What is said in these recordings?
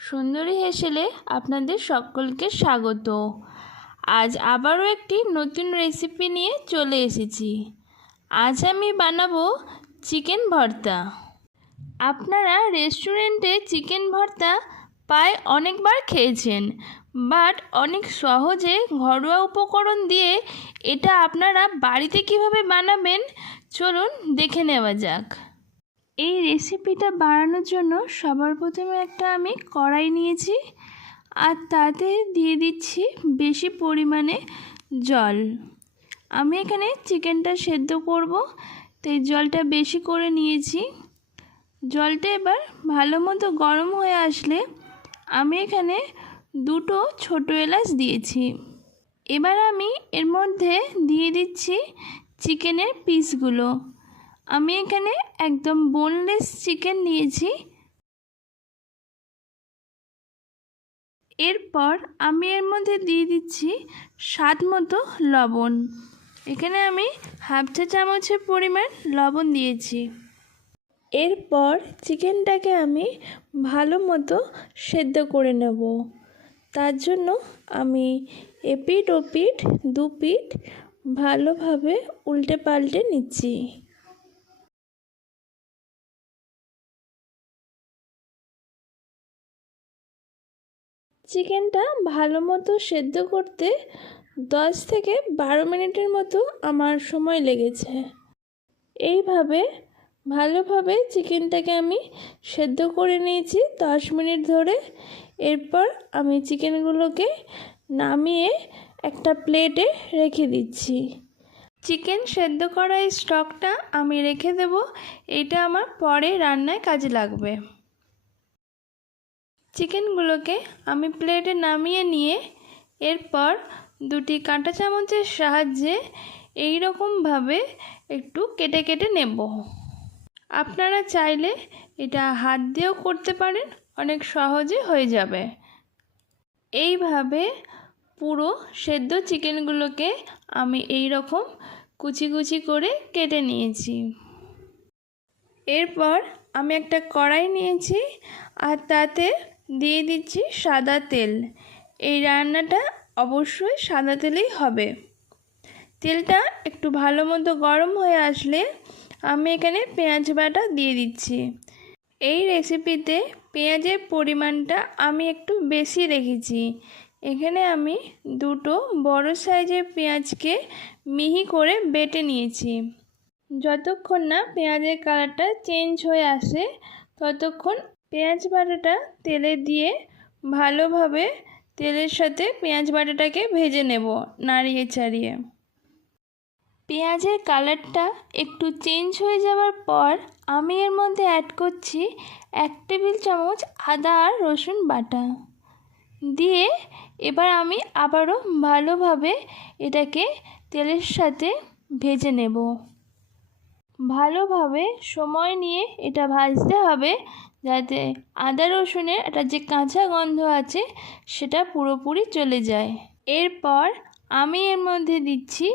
সুন্দরী হেসেলে আপনাদের সকলকে স্বাগত। আজ আবারও একটি নতুন রেসিপি নিয়ে চলে এসেছি। আজ আমি বানাবো চিকেন ভর্তা। আপনারা রেস্টুরেন্টে চিকেন ভর্তা প্রায় অনেকবার খেয়েছেন, বাট অনেক সহজে ঘরোয়া উপকরণ দিয়ে এটা আপনারা বাড়িতে কিভাবে বানাবেন চলুন দেখে নেওয়া যাক। এই রেসিপিটা বানানোর জন্য সবার প্রথমে আমি কড়াই নিয়েছি, আর তাতে দিয়ে দিচ্ছি বেশি পরিমাণে জল। আমি এখানে চিকেনটা সেদ্ধ করব, তাই জলটা বেশি করে নিয়েছি। জলটা এবার ভালো মতো গরম হয়ে আসলে আমি এখানে 2টো ছোটো এলাচ দিয়েছি। এবার আমি এর মধ্যে দিয়ে দিচ্ছি চিকেনের পিসগুলো। আমি এখানে একদম বোনলেস চিকেন নিয়েছি। এরপর আমি এর মধ্যে দিয়ে দিচ্ছি স্বাদ মতো লবণ। এখানে আমি হাফ চা চামচের পরিমাণ লবণ দিয়েছি। এরপর চিকেনটাকে আমি ভালো মতো সেদ্ধ করে নেব। তার জন্য আমি এপিঠ ওপিঠ দুপিঠ ভালোভাবে উল্টে পাল্টে নিচ্ছি। চিকেনটা ভালো মতো সেদ্ধ করতে 10 থেকে 12 মিনিটের মতো আমার সময় লেগেছে। এইভাবে ভালোভাবে চিকেনটাকে আমি সেদ্ধ করে নিয়েছি 10 মিনিট ধরে। এরপর আমি চিকেনগুলোকে নামিয়ে একটা প্লেটে রেখে দিচ্ছি। চিকেন সেদ্ধ করা এই স্টকটা আমি রেখে দেব, এটা আমার পরে রান্নায় কাজে লাগবে। চিকেনগুলোকে আমি প্লেটে নামিয়ে নিয়ে এরপর 2টি কাঁটা চামচের সাহায্যে এই রকমভাবে একটু কেটে কেটে নেব। আপনারা চাইলে এটা হাত দিয়েও করতে পারেন, অনেক সহজে হয়ে যাবে। এইভাবে পুরো সেদ্ধ চিকেনগুলোকে আমি এই রকম কুচি কুচি করে কেটে নিয়েছি। এরপর আমি একটা কড়াই নিয়েছি, আর তাতে দিয়ে দিচ্ছি সাদা তেল। এই রান্নাটা অবশ্যই সাদা তেলেই হবে। তেলটা একটু ভালো মতো গরম হয়ে আসলে আমি এখানে পেঁয়াজ বাটা দিয়ে দিচ্ছি। এই রেসিপিতে পেঁয়াজের পরিমাণটা আমি একটু বেশি রেখেছি। এখানে আমি 2টো বড় সাইজের পেঁয়াজকে মিহি করে বেটে নিয়েছি। যতক্ষণ না পেঁয়াজের কালারটা চেঞ্জ হয়ে আসে ততক্ষণ পেঁয়াজ বাটাটা তেলে দিয়ে ভালোভাবে তেলের সাথে পেঁয়াজ বাটাটাকে ভেজে নেব নাড়িয়ে চাড়িয়ে। পেঁয়াজের কালারটা একটু চেঞ্জ হয়ে যাওয়ার পর আমি এর মধ্যে অ্যাড করছি 1 টেবিল চামচ আদা আর রসুন বাটা দিয়ে এবার আমি আবারও ভালোভাবে এটাকে তেলের সাথে ভেজে নেব। ভালোভাবে সময় নিয়ে এটা ভাজতে হবে, যাতে আদা রসুনের একটা যে কাঁচা গন্ধ আছে সেটা পুরোপুরি চলে যায়। এরপর আমি এর মধ্যে দিচ্ছি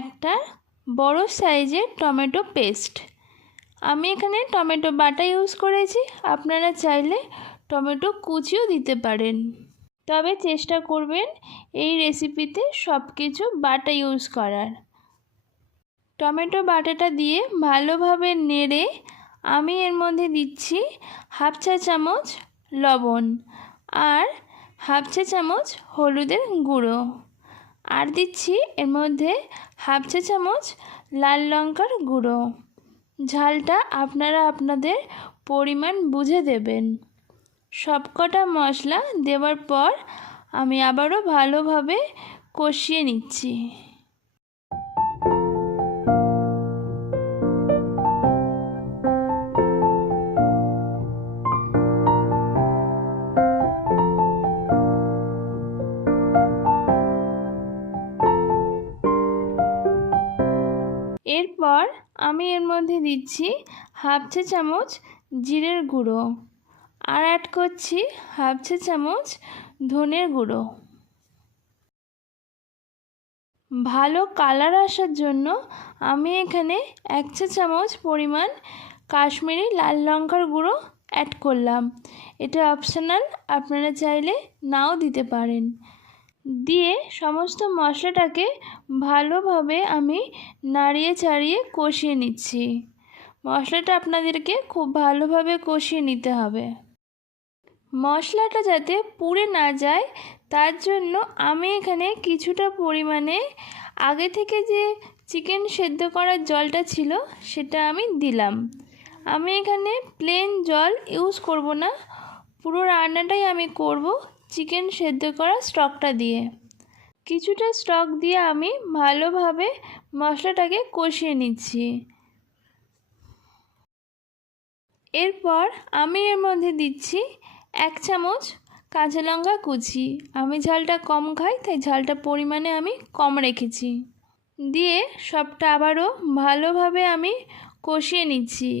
একটা বড় সাইজের টমেটো পেস্ট। আমি এখানে টমেটো বাটা ইউজ করেছি, আপনারা চাইলে টমেটো কুচিও দিতে পারেন, তবে চেষ্টা করবেন এই রেসিপিতে সব কিছু বাটা ইউজ করার। টমেটো বাটাটা দিয়ে ভালোভাবে নেড়ে আমি এর মধ্যে দিচ্ছি হাফ চা চামচ লবণ আর হাফ চা চামচ হলুদের গুঁড়ো, আর দিচ্ছি এর মধ্যে হাফ চা চামচ লাল লঙ্কার গুঁড়ো। ঝালটা আপনারা আপনাদের পরিমাণ বুঝে দেবেন। সবকটা মশলা দেওয়ার পর আমি আবারও ভালোভাবে কষিয়ে নিচ্ছি। এরপর আমি এর মধ্যে দিচ্ছি হাফ চা চামচ জিরের গুঁড়ো, আর অ্যাড করছি হাফ চা চামচ ধনের গুঁড়ো। ভালো কালার আসার জন্য আমি এখানে 1 চা চামচ পরিমাণ কাশ্মীরি লাল লঙ্কার গুঁড়ো অ্যাড করলাম। এটা অপশনাল, আপনারা চাইলে নাও দিতে পারেন। দিয়ে সমস্ত মশলাটাকে ভালোভাবে আমি নাড়িয়ে চাড়িয়ে কষিয়ে নিচ্ছি। মশলাটা আপনাদেরকে খুব ভালোভাবে কষিয়ে নিতে হবে। মশলাটা যাতে পুড়ে না যায় তার জন্য আমি এখানে কিছুটা পরিমাণে আগে থেকে যে চিকেন সেদ্ধ করার জলটা ছিল সেটা আমি দিলাম। আমি এখানে প্লেন জল ইউজ করব না, পুরো রান্নাটাই আমি করব চিকেন সেদ্ধ করা স্টকটা দিয়ে। কিছুটা স্টক দিয়ে আমি ভালোভাবে মশলাটাকে কষিয়ে নিচ্ছি। এরপর আমি এর মধ্যে দিচ্ছি 1 চামচ কাঁচা লঙ্কা কুচি। আমি ঝালটা কম খাই, তাই ঝালটা পরিমাণে আমি কম রেখেছি। দিয়ে সবটা আবারও ভালোভাবে আমি কষিয়ে নিচ্ছি।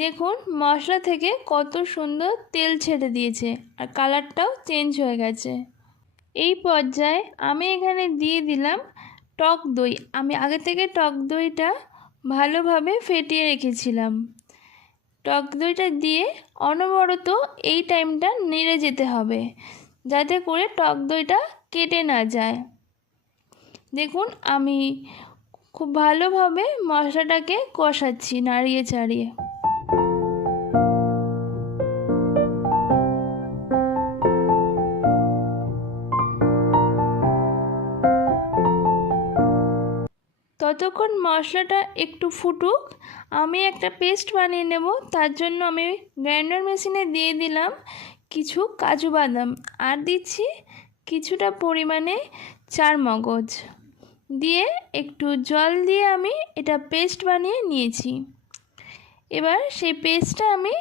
দেখুন মশলা থেকে কত সুন্দর তেল ছেড়ে দিয়েছে আর কালারটাও চেঞ্জ হয়ে গেছে। এই পর্যায়ে আমি এখানে দিয়ে দিলাম টক দই। আমি আগে থেকে টক দইটা ভালোভাবে ফেটিয়ে রেখেছিলাম। টক দইটা দিয়ে অনবরত এই টাইমটা নেড়ে যেতে হবে, যাতে করে টক দইটা কেটে না যায়। দেখুন আমি খুব ভালোভাবে মশলাটাকে কষাচ্ছি নাড়িয়ে চাড়িয়ে। ততক্ষণ মশলাটা একটু ফুটুক, আমি একটা পেস্ট বানিয়ে নেব। তার জন্য আমি গ্রাইন্ডার মেশিনে দিয়ে দিলাম কিছু কাজু বাদাম আর দিচ্ছি কিছুটা পরিমাণে চারমগজ। দিয়ে একটু জল দিয়ে আমি এটা পেস্ট বানিয়ে নিয়েছি। এবার সেই পেস্টটা আমি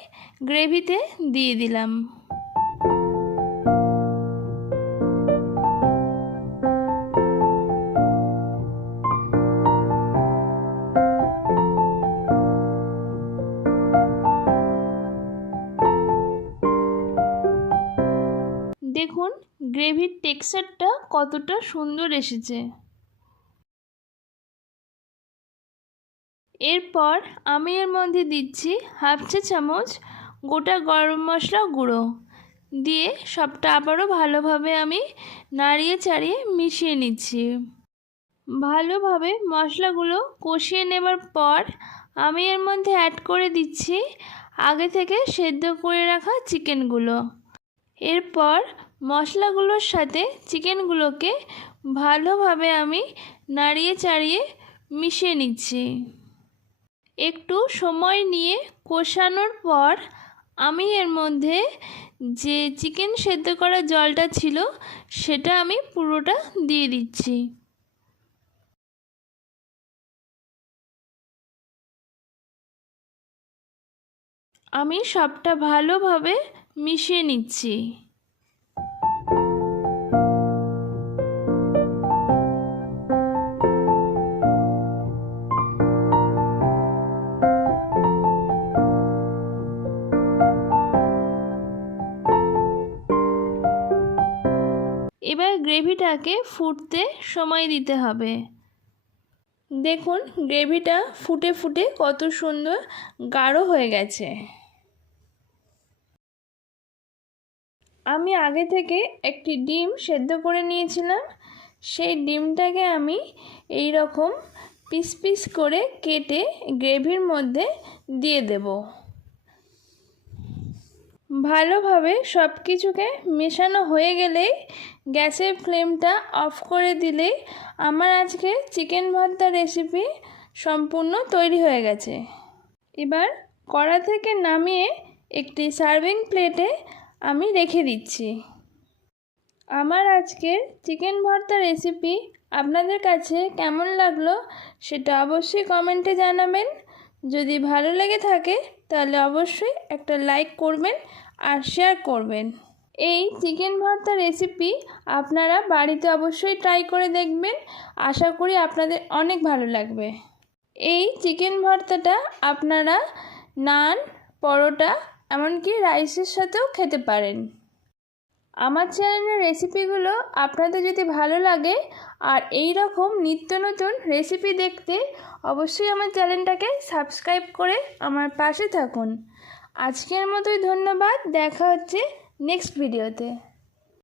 গ্রেভিতে দিয়ে দিলাম। দেখুন গ্রেভির টেক্সচারটা কতটা সুন্দর এসেছে। এরপর আমি এর মধ্যে দিচ্ছি 1/2 চা চামচ গোটা গরম মশলা গুঁড়ো। দিয়ে সবটা আবারও ভালোভাবে আমি নাড়িয়ে চাড়িয়ে মিশিয়ে নিচ্ছি। ভালোভাবে মশলাগুলো কষিয়ে নেবার পর আমি এর মধ্যে অ্যাড করে দিচ্ছি আগে থেকে সেদ্ধ করে রাখা চিকেনগুলো। এরপর মশলাগুলোর সাথে চিকেনগুলোকে ভালোভাবে আমি নাড়িয়ে চাড়িয়ে মিশিয়ে নিচ্ছি। একটু সময় নিয়ে কষানোর পর আমি এর মধ্যে যে চিকেন সেদ্ধ করা জলটা ছিল সেটা আমি পুরোটা দিয়ে দিচ্ছি। আমি সবটা ভালোভাবে মিশিয়ে নিচ্ছি। এবার গ্রেভিটাকে ফুটতে সময় দিতে হবে। দেখুন গ্রেভিটা ফুটে ফুটে কত সুন্দর গাঢ় হয়ে গেছে। আমি আগে থেকে একটি ডিম সেদ্ধ করে নিয়েছিলাম। সেই ডিমটাকে আমি এই রকম পিস পিস করে কেটে গ্রেভির মধ্যে দিয়ে দেব। ভালোভাবে সব কিছুকে মেশানো হয়ে গেলেই গ্যাসের ফ্লেমটা অফ করে দিলেই আমার আজকে চিকেন ভর্তা রেসিপি সম্পূর্ণ তৈরি হয়ে গেছে। এবার কড়া থেকে নামিয়ে একটি সার্ভিং প্লেটে আমি রেখে দিচ্ছি। আমার আজকের চিকেন ভর্তা রেসিপি আপনাদের কাছে কেমন লাগলো সেটা অবশ্যই কমেন্টে জানাবেন। যদি ভালো লেগে থাকে তাহলে অবশ্যই একটা লাইক করবেন আর শেয়ার করবেন। এই চিকেন ভর্তা রেসিপি আপনারা বাড়িতে অবশ্যই ট্রাই করে দেখবেন। আশা করি আপনাদের অনেক ভালো লাগবে। এই চিকেন ভর্তাটা আপনারা নান, পরোটা, এমনকি রাইসের সাথেও খেতে পারেন। আমার চ্যানেলের রেসিপিগুলো আপনাদের যদি ভালো লাগে আর এই রকম নিত্য নতুন রেসিপি দেখতে অবশ্যই আমার চ্যানেলটাকে সাবস্ক্রাইব করে আমার পাশে থাকুন। আজকের মতোই ধন্যবাদ, দেখা হচ্ছে নেক্সট ভিডিওতে।